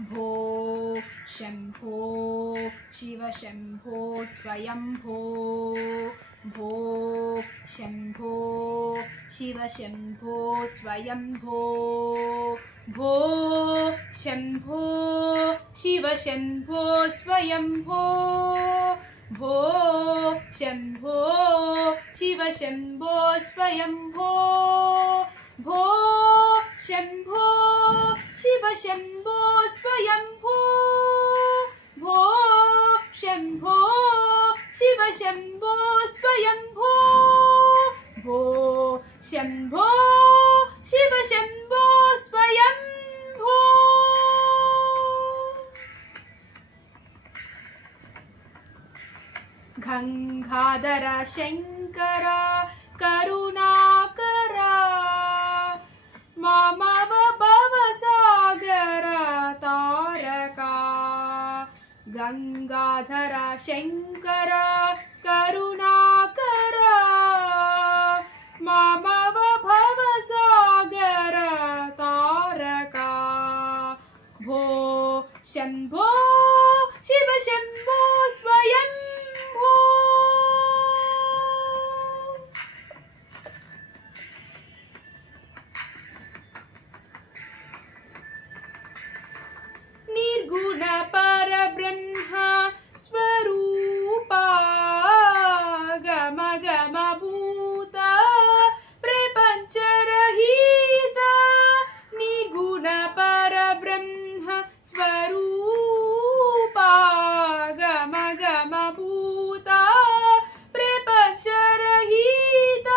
भो शम्भो शिव शम्भो स्वयम्भो भो शम्भो शिव शम्भो स्वयम्भो भो शम्भो शिव शम्भो स्वयम्भो भो शम्भो शिव शम्भो स्वयम्भो भो शम्भो शिव शम्भो स्वयम्भो भो शम्भो शिव शम्भो स्वयम्भो भो शम्भो शिव शम्भो स्वयम्भो गंगाधर शंकर करुणाकर मामव भवसागर तारका गंगाधर शंकर करुणाकर मामव भवसागर तारका भो शम्भो शिव शम्भो स्वयम्भो निर्गुण परब्रह्म स्वरूपा गम गम भूत प्रपंच रहित निर्गुण परब्रह्म स्वरूपा गम गम भूत प्रपंच रहित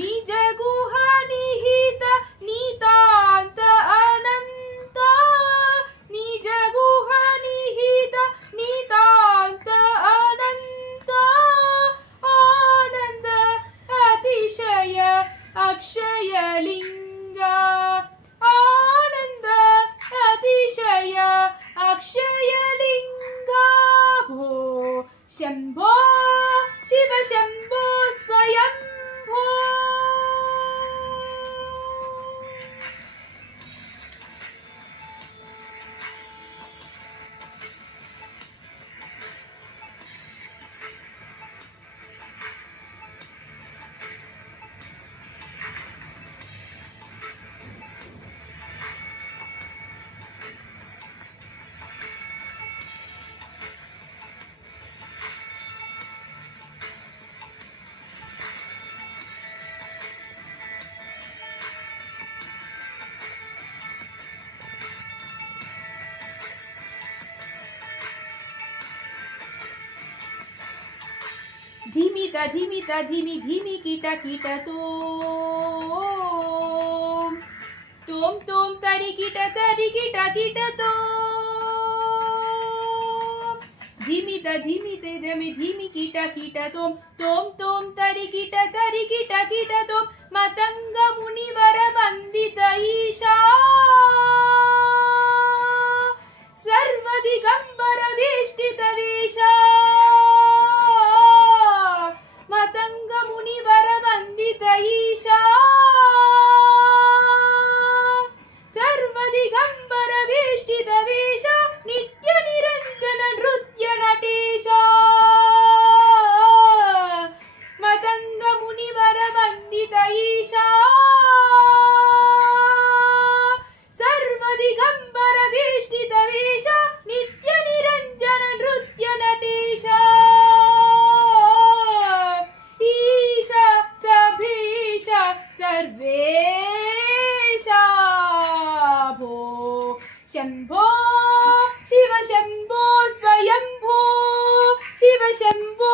निज गुह निहित नितांत अनंत निज गुह निहित नितांत अनंत आनंद अतिशय अक्षय लिंग आनंद अतिशय अक्षय लिंग भो शम्भो शिव शम्भो स्वयम्भो धिमित धिमित धिमि धिमि कीट कीट तोम तोम तोम तरि कीट कीट तोम धिमित धिमित धमि धिमि कीट तोम तोम तोम तरि कीट तोम मतंग मुनिवर वंदित ईशा सर्व दिगंबर वेष्टित वेशा मतंग मुनिवर वंदित ईशा सर्व दिगंबर वेष्टित वेश नित्य निरंजन नृत्य नटेश मतंग मुनिवर वंदित ईशा सर्व दिगंबर वेष्टित वेश नित्य निरंजन नृत्य नटेश ईश सभीश सर्वेश भो शम्भो शिव शम्भो स्वयम्भो शिव शम्भो